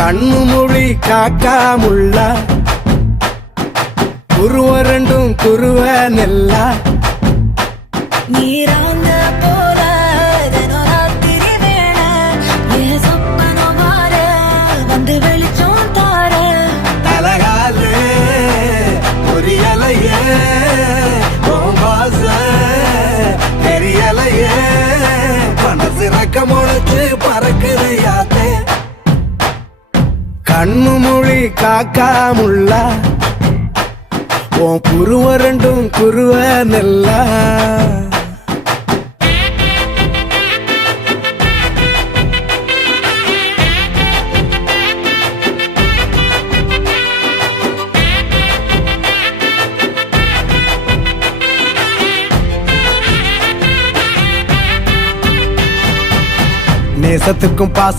கண்ணு மொழி காக்காமுள்ள குருவ ரெண்டும் குருவ நெல்லா நீராங்க போல தினராத்திரி வேண என் சொப்பனம் மாற வந்து வெளிச்சம் தார தலகாலே புரியலையே பாச தெரியலையே மனசு ரக்க முளைச்சு பறக்குது யாத்தே கண்ணு மொழி காக்காமுள்ள உன் குருவ ரெண்டும் குருவ நெல்லா நேசத்துக்கும் பாச